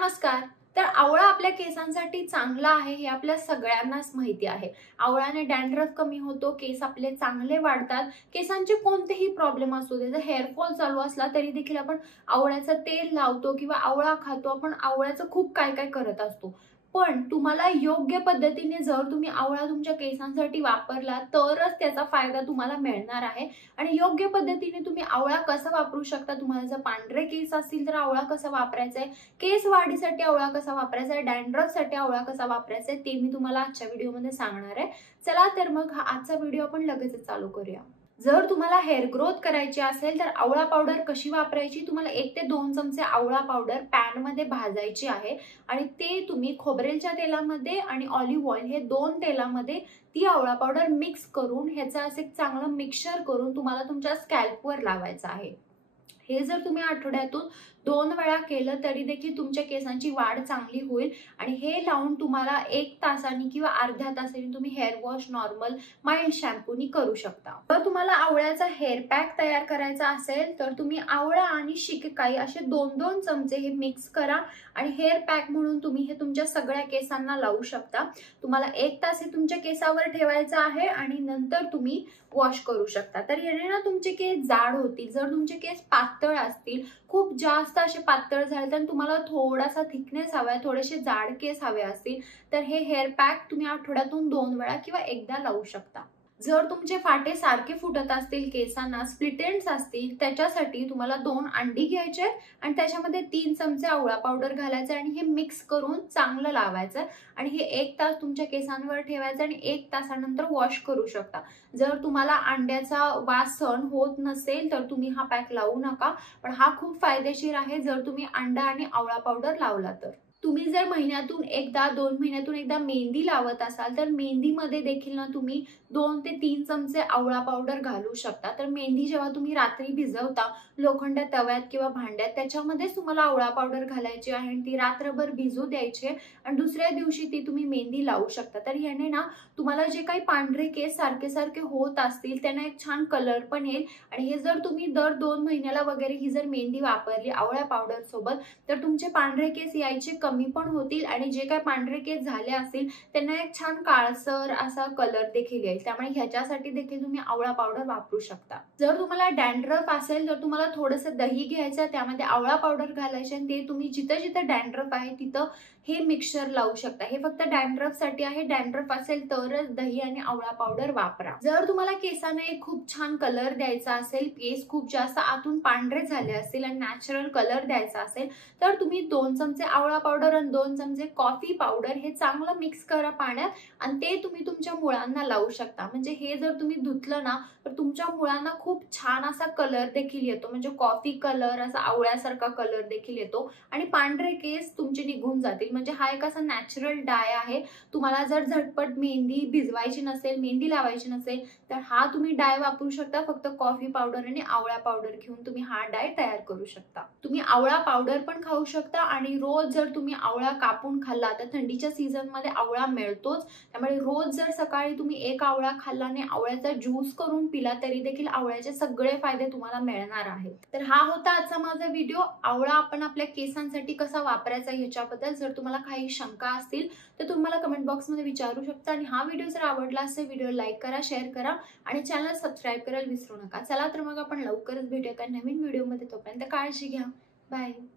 नमस्कार। तर आवळा आपल्या केसांसाठी चांगला आहे हे आपल्या सगळ्यांनाच माहिती आहे। आवळ्याने डॅन्ड्रफ कमी होतो, केस आपले चांगले वाढतात। केसांचे कोणतेही प्रॉब्लेम असू दे, जर हेअर फॉल चालू असला तरी देखील आपण आवळ्याचं तेल लावतो किंवा आवळा खातो, आपण आवळ्याचं खूप काय काय करत असतो। पण तुम्हाला योग्य पद्धतीने जर तुम्ही आवळा तुमच्या केसांसाठी वापरला तरच त्याचा फायदा तुम्हाला मिळणार आहे। आणि योग्य पद्धतीने तुम्ही आवळा कसा वापरू शकता, तुम्हाला जर पांढरे केस असतील तर आवळा कसा वापरायचा आहे, केस वाढीसाठी आवळा कसा वापरायचा आहे, डॅन्ड्रफ साठी आवळा कसा वापरायचा आहे, ते मी तुम्हाला आजच्या व्हिडिओमध्ये सांगणार आहे। चला तर मग आजचा व्हिडिओ आपण लगेच चालू करूया। जर तुम्हाला हेअर ग्रोथ करायची असेल तर आवळा पावडर कशी वापरायची, तुम्हाला 1 ते 2 चमचे आवळा पावडर पॅन मध्ये भाजायची आहे आणि ते तुम्ही खोबरेलच्या तेलामध्ये आणि ऑलिव्ह ऑइल हे 2 तेलामध्ये ती आवळा पावडर मिक्स करून ह्याचा असे चांगलं मिक्सचर करून तुम्हाला तुमच्या स्कॅल्पवर लावायचं आहे। हे जर तुम्ही आठवड्यातून 2 वेळा केलं तरी देखील तुमच्या केसांची वाढ चांगली होईल आणि हे लावून तुम्हाला 1 तासांनी किंवा अर्ध्या तासांनी तुम्ही हेअर वॉश नॉर्मल माइल्ड शॅम्पूनी करू शकता। जर तुम्हाला आवळ्याचा हेअर पॅक तयार करायचा असेल तर तुम्ही आवळा आणि शिकेकाई असे 2-2 चमचे हे मिक्स करा आणि हेअर पॅक म्हणून तुम्ही हे तुमच्या सगळ्या केसांना लावू शकता। तुम्हाला 1 तास हे तुमच्या केसावर ठेवायचं आहे आणि नंतर तुम्ही वॉश करू शकता। तर याने ना तुमचे केस जाड होतील। जर तुमचे केस पातळ असतील, खूप जास्त असे पातळ झाले तर तुम्हाला थोडासा थिकनेस हवा आहे, थोडेसे जाड केस हवे असतील तर हे हेअर पॅक तुम्ही आठवड्यातून 2 वेळा किंवा एकदा लावू शकता। जर तुमचे फाटे सारखे फुटत असतील, केसांना स्प्लिट एंड्स असतील, त्याच्यासाठी तुम्हाला 2 अंडी घ्यायचे आणि त्याच्यामध्ये 3 चमचे आवळा पावडर घालायचे आणि हे मिक्स करून चांगलं लावायचं आणि हे 1 तास तुमच्या केसांवर ठेवायचं आणि 1 तासानंतर वॉश करू शकता। जर तुम्हाला अंड्याचा वास सहन होत नसेल तर तुम्ही हा पॅक लावू नका, पण हा खूप फायदेशीर आहे जर तुम्ही अंडा आणि आवळा पावडर लावला तर। तुम्ही जर महिन्यातून एकदा 2 महिन्यातून एकदा मेहंदी लावत असाल तर मेहंदीमध्ये देखील ना तुम्ही 2 ते 3 चमचे आवळा पावडर घालू शकता। तर मेहंदी जेव्हा तुम्ही रात्री भिजवता लोखंड तव्यात किंवा भांड्यात, त्याच्यामध्येच तुम्हाला आवळा पावडर घालायची आहे आणि ती रात्रभर भिजू द्यायची आणि दुसऱ्या दिवशी ती तुम्ही मेहंदी लावू शकता। तर याने ना तुम्हाला जे काही पांढरे केस सारखे सारखे होत असतील त्यांना एक छान कलर पण येईल आणि हे जर तुम्ही दर 2 महिन्याला वगैरे ही जर मेहंदी वापरली आवळा पावडर सोबत तर तुमचे पांढरे केस यायचे कमी पण होतील आणि जे काही पांढरे केस झाले असतील त्यांना एक छान काळसर असा कलर देखील येईल। त्यामुळे ह्याच्यासाठी देखील तुम्ही आवळा पावडर वापरू शकता। जर तुम्हाला डॅन्ड्रफ असेल तर तुम्हाला थोडंसं दही घ्यायचं, त्यामध्ये आवळा पावडर घालायचे आणि ते तुम्ही जिथं जिथं डॅन्ड्रफ आहे तिथं हे मिक्सचर लावू शकता। हे फक्त डॅन्ड्रफ साठी आहे, डॅन्ड्रफ असेल तरच दही आणि आवळा पावडर वापरा। जर तुम्हाला केसांना एक खूप छान कलर द्यायचा असेल, केस खूप जास्त आतून पांढरे झाले असतील आणि नॅचरल कलर द्यायचा असेल तर तुम्ही 2 चमचे आवळा पावडर आणि 2 चमचे कॉफी पावडर हे चांगलं मिक्स करा पाण्यात आणि ते तुम्ही तुमच्या मुळांना लावू शकता। म्हणजे हे जर तुम्ही धुतलं ना तर तुमच्या मुळांना खूप छान असा कलर देखील येतो, म्हणजे कॉफी कलर असा आवळ्यासारखा कलर देखील येतो आणि पांढरे केस तुमचे निघून जातील। म्हणजे हा एक असा नॅचरल डाय आहे। तुम्हाला जर झटपट मेहंदी भिजवायची नसेल, मेहंदी लावायची नसेल तर हा तुम्ही डाय वापरू शकता। फक्त कॉफी पावडर आणि आवळा पावडर घेऊन तुम्ही हा डाय तयार करू शकता। तुम्ही आवळा पावडर पण खाऊ शकता आणि रोज जर तुम्ही आवळा कापून खाल्ला तर थंडीच्या सीझन मध्ये आवळा मिळतोच, त्यामुळे रोज जर सकाळी तुम्ही 1 आवळा खाल्ला आणि आवळ्याचा ज्यूस करून पिला तरी देखील आवळ्याचे सगळे फायदे तुम्हाला मिळणार आहेत। तर हा होता आजचा माझा व्हिडिओ, आवळा आपण आपल्या केसांसाठी कसा वापरायचा ह्याच्याबद्दल। जर तुम्हाला काही शंका असतील तर तुम्ही मला कमेंट बॉक्स मध्ये विचारू शकता आणि हा व्हिडिओ जर आवडला असेल व्हिडिओ लाईक करा, शेअर करा आणि चॅनल सबस्क्राईब करायला विसरू नका। चला तर मग आपण लवकरच भेटूया एका नवीन व्हिडिओ मध्ये, तोपर्यंत काळजी घ्या, बाय।